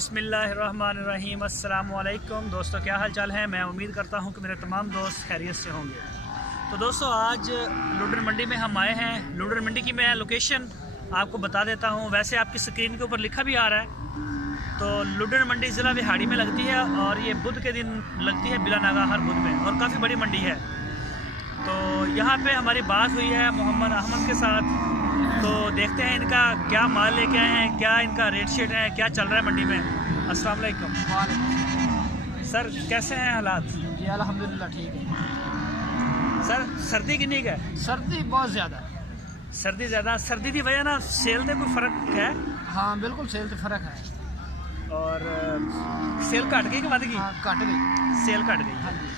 बिस्मिल्लाहिर्रहमानिर्रहीम अस्सलाम वालेकुम दोस्तों, क्या हाल चाल है। मैं उम्मीद करता हूँ कि मेरे तमाम दोस्त खैरियत से होंगे। तो दोस्तों, आज लुडन मंडी में हम आए हैं। लुडन मंडी की मैं लोकेशन आपको बता देता हूँ। वैसे आपकी स्क्रीन के ऊपर लिखा भी आ रहा है। तो लुडन मंडी ज़िला विहाड़ी में लगती है और ये बुध के दिन लगती है, बिलानागा हर बुध में, और काफ़ी बड़ी मंडी है। तो यहाँ पे हमारी बात हुई है मोहम्मद अहमद के साथ। तो देखते हैं इनका क्या माल लेके आए हैं, क्या इनका रेट शेट है, क्या चल रहा है मंडी में। अस्सलाम वालेकुम। सर, कैसे हैं हालात? जी अल्हम्दुलिल्लाह ठीक है। सर, सर्दी कितनी है? सर्दी बहुत ज़्यादा है। सर्दी ज़्यादा, सर्दी की वजह ना सेल में कोई फ़र्क है? हाँ बिल्कुल, सेल तो फ़र्क है। और सेल घट गई कि वध गई? हाँ घट गई, सेल घट गई। हाँ जी।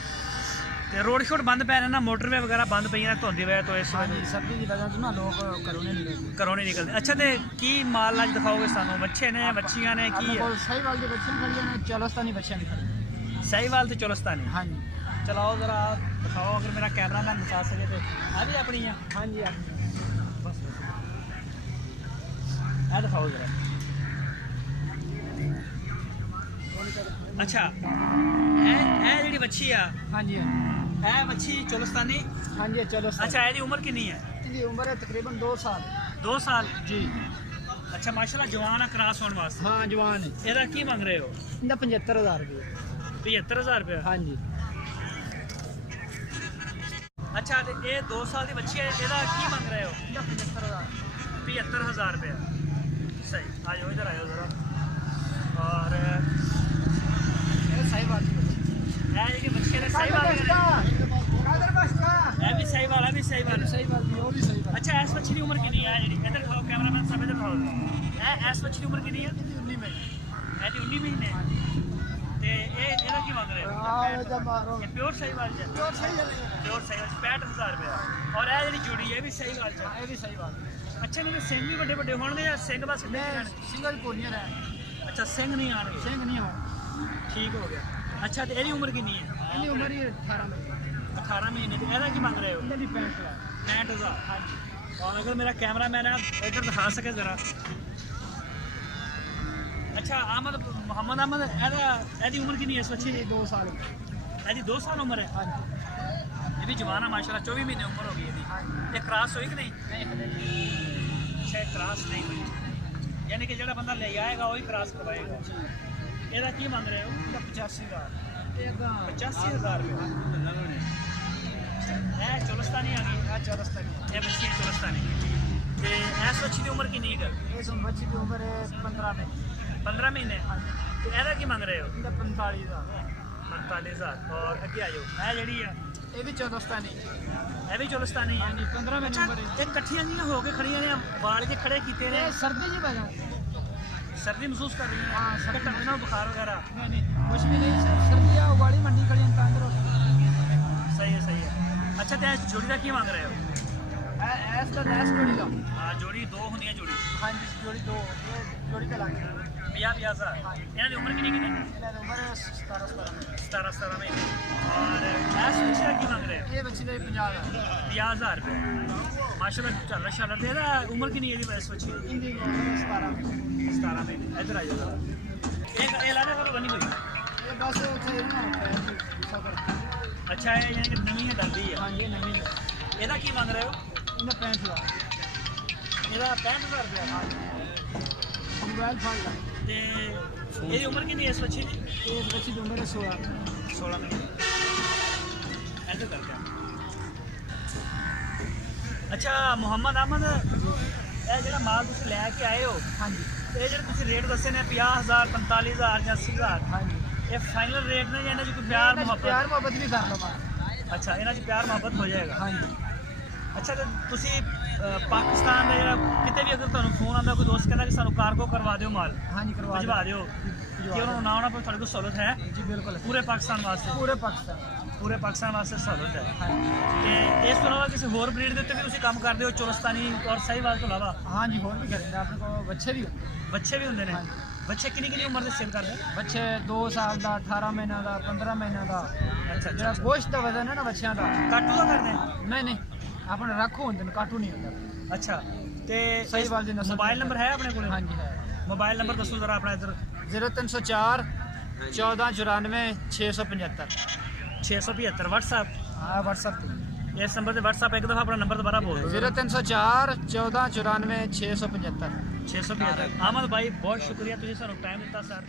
तो रोड शोड बंद पै रहे ना, मोटरवे वगैरह बंद पई ना धुंध की वजह तो इस हाँ जी, सर्दी की वजह से ना लोग घरों नहीं निकलते। घरों नहीं निकलते। अच्छा, तो की माल अज दिखाओगे सानू? बच्चे ने, बच्चियां ने, की है? सहीवाल के बच्चे खड़ी हैं, चोलस्तानी बच्चे भी खड़ी हैं। सहीवाल तो चोलस्तानी। हाँ जी, चलाओ जरा दिखाओ, अगर मेरा कैमरा मैन बचा सके तो। आ भी अपनी है? हाँ जी आप बस आ दिखाओ जरा। अच्छा, ए जी बच्ची आ, हाँ जी, ए बच्ची चोलस्तानी। हाँ जी चोलस्तानी। अच्छा, ਇਹਦੀ उम्र कितनी है? इसकी उम्र है तकरीबन 2 साल। 2 साल जी। अच्छा, माशाल्लाह जवान है, क्रॉस होने वास्ते। हाँ जवान है। ਇਹਦਾ ਕੀ ਮੰਗ ਰਹੇ ਹੋ? इनका 75,000 रुपये। 75,000 रुपये। हाँ जी। अच्छा, तो ये 2 साल की बच्ची है, ਇਹਦਾ ਕੀ ਮੰਗ ਰਹੇ ਹੋ? इनका 75,000। 75,000 रुपये। सही, आ जाओ इधर आयो जरा। और सहीवाल की बच्ची। ये बच्चे ने सहीवाल है, भी सहीवाल है, भी सहीवाल है। सहीवाल भी, वो भी सहीवाल। अच्छा, इस बच्ची की उम्र कितनी है? इधर दिखाओ, कैमरामैन साहब इधर दिखाओ। इस बच्ची की उम्र कितनी है? 19 में। 19 महीने। ਤੇ ਇਹਦਾ ਕੀ ਮੰਗ ਰਹੇ ਹੋ? ਇਹ ਪਿਓਰ ਸਹੀਵਾਲ ਹੈ। ਪਿਓਰ ਸਹੀਵਾਲ 65,000 ਰੁਪਏ। ਔਰ ਇਹ ਜਿਹੜੀ ਜੁੜੀ ਇਹ ਵੀ ਸਹੀਵਾਲ ਚ? ਇਹ ਵੀ ਸਹੀਵਾਲ। ਅੱਛਾ, ਇਹਨਾਂ ਦੇ ਸਿੰਘ ਵੀ ਵੱਡੇ ਵੱਡੇ ਹੋਣਗੇ ਜਾਂ ਸਿੰਘ ਬਸ ਮੈਂ ਸਿੰਗਲ ਕੋਨੀਆਂ ਹੈ। ਅੱਛਾ, ਸਿੰਘ ਨਹੀਂ ਆਣਗੇ। ਸਿੰਘ ਨਹੀਂ ਹੋ। ਠੀਕ ਹੋ ਗਿਆ। ਅੱਛਾ, ਤੇ ਇਹਦੀ ਉਮਰ ਕਿੰਨੀ ਹੈ? ਇਹਦੀ ਉਮਰ ਹੀ 18 ਮਹੀਨੇ। 18 ਮਹੀਨੇ। ਤੇ ਇਹਦਾ ਕੀ ਮੰਗ ਰਹੇ ਹੋ? ਇਹਦੀ 65,000। 65,000। ਹਾਂਜੀ। और अगर मेरा कैमरा मैन है इधर दिखा सके ज़रा। अच्छा, मोहम्मद अहमद, ਇਹਦੀ उम्र कितनी है इस बच्ची की? 2 साल। ਇਹਦੀ 2 साल उम्र है। हाँ जी। ये भी जवान है माशाल्लाह, 24 महीने उम्र हो गई है। ये क्रॉस हुई कि नहीं? अच्छा, क्रॉस नहीं हुई, यानी कि जो बंदा ले आएगा वही क्रॉस करवाएगा। ਇਹਦਾ ਕੀ ਮੰਗ ਰਹੇ ਹੋ? 85,000। 85,000 रुपये। चोलस्तानी आ गई। चोलस्तानी। ये बच्ची है चोलस्तानी। तो इस बच्ची की उम्र कितनी है? इस बच्ची की उम्र है 15 महीने। 15 महीने। तो ਇਹਦਾ ਕੀ ਮੰਗ ਰਹੇ ਹੋ? 45,000। 45,000। और अगे आ जाओ, ਇਹ ਜਿਹੜੀ ਆ ਇਹ ਵੀ ਚੋਲਸਤਾਨੀ। ਇਹ ਵੀ ਚੋਲਸਤਾਨੀ ਹੈ। हाँ जी, 15 महीने अच्छा, उम्र है। ਇਹ ਇਕੱਠੀਆਂ ਜੀਆਂ ਹੋ ਕੇ ਖੜੀਆਂ ਨੇ, ਵਾਲ ਕੇ ਖੜੇ ਕੀਤੇ ਨੇ। सर्दी की वजह। सर्दी महसूस कर रही है? हाँ, सर्दी। सर्दी ना बुखार वगैरह? नहीं कुछ भी नहीं, सर्दी आ वाली मंडी खड़ी है अंदर। सही है, सही है। अच्छा, तो जोड़ी का की मांग रहे हो? ऐसा नैस जोड़ी का। हाँ, जोड़ी 2 होनी है जोड़ी। हाँ जी, जोड़ी 2। ये जोड़ी का लग गया। 50,000। ਇਹਨਾਂ ਦੀ ਉਮਰ ਕਿੰਨੀ ਕਿੰਨੀ? उम्र है 17 महीने। 17 महीने। और इस बच्चे का की मांग रहे हो? ये बच्ची का 50,000। 50,000 रुपये। माशाल्लाह चल शाला। तेरा उम्र कितनी है इस बच्ची की? इनकी उम्र 17 महीने। 17 महीने। इधर आ जाओ। ये लाने वाला बनी हुई। ये बस थे ना सफर। अच्छा है, यानी कि नवी है, डलदी है। हाँ जी, नवी है। ਇਹਦਾ ਕੀ ਮੰਗ ਰਹੇ ਹੋ? इनका 65,000। ਇਹਦਾ 65,000 रुपये। मोबाइल फोन का। ਤੇ ਇਹਦੀ ਉਮਰ ਕਿੰਨੀ ਹੈ ਇਸ ਬੱਚੀ ਦੀ? ये इस बच्ची की उम्र है 16। 16 महीने। ऐसे करके। अच्छा, मोहम्मद अहमद, ਇਹ ਜਿਹੜਾ ਮਾਲ ਤੁਸੀਂ ਲੈ ਕੇ ਆਏ ਹੋ, हाँ जी। ਇਹ ਜਿਹੜੇ ਤੁਸੀਂ ਰੇਟ ਦੱਸੇ ਨੇ 50,000, 45,000 ਜਾਂ 80,000, हाँ जी। ਇਹ ਫਾਈਨਲ ਰੇਟ ਨੇ ਜਾਂ ਇਹਨਾਂ 'ਚ ਕੋਈ ਪਿਆਰ ਮੁਹੱਬਤ? प्यार मोहब्बत भी कर लो। ਅੱਛਾ, ਇਹਨਾਂ 'ਚ ਪਿਆਰ ਮੁਹੱਬਤ ਹੋ ਜਾਏਗਾ। हाँ जी। ਅੱਛਾ, ਤੇ ਤੁਸੀਂ ਪਾਕਿਸਤਾਨ ਦਾ ਜਿਹੜਾ ਕਿਤੇ ਵੀ ਅਗਰ ਤੁਹਾਨੂੰ ਫੋਨ ਆਉਂਦਾ, ਕੋਈ ਦੋਸਤ ਕਹਿੰਦਾ ਕਿ ਸਾਨੂੰ ਕਾਰਗੋ ਕਰਵਾ ਦਿਓ ਮਾਲ, हाँ जी करवा ਭਿਜਵਾ ਦਿਓ, ਕਿ ਉਹਨਾਂ ਨੂੰ ਨਾ ਆਉਣਾ ਪਵੇ, ਤੁਹਾਡੇ ਕੋਲ ਸਹੂਲਤ ਹੈ? जी बिल्कुल। ਪੂਰੇ ਪਾਕਿਸਤਾਨ ਵਾਸਤੇ? पूरे पाकिस्तान। ਪੂਰੇ ਪਾਕਿਸਤਾਨ ਵਾਸਤੇ ਸਹੂਲਤ ਹੈ। हाँ जी। ਤੇ ਇਸ ਤੋਂ ਇਲਾਵਾ ਕਿਸੇ ਹੋਰ ਬਰੀਡ ਦੇ ਉੱਤੇ ਵੀ ਤੁਸੀਂ ਕੰਮ ਕਰਦੇ ਹੋ, ਚੋਲਸਤਾਨੀ ਔਰ ਸਹੀਵਾਲ ਤੋਂ ਇਲਾਵਾ? हाँ जी, और भी करेंगे। अपने को बच्चे भी होंगे। ਬੱਚੇ ਵੀ ਹੁੰਦੇ ਨੇ? ਹਾਂਜੀ। ਬੱਚੇ ਕਿੰਨੀ ਕਿੰਨੀ ਉਮਰ ਦੇ ਸੇਲ ਕਰਦੇ? बच्चे 2 साल का, 18 महीना का, 15 महीना का। ਅੱਛਾ जो गोश्त का वजन है ना बच्चों का। ਕਾਟੂ ਦਾ ਕਰਦੇ? नहीं अपने रखो होंगे, काटू नहीं होता। ਅੱਛਾ, ਤੇ सहीवाल दी नस्ल। मोबाइल नंबर है अपने को? हाँ जी है। मोबाइल नंबर दसो जरा अपना इधर 0304 1494 675। 675 व्हाट्सएप। हाँ व्हाट्सअप इस नंबर से व्हाट्सएप एक दफ़ा अपना नंबर दोबारा बोल दो। 0304 1494 675। 675। अहमद भाई बहुत शुक्रिया तुझे सर टाइम दिता सर।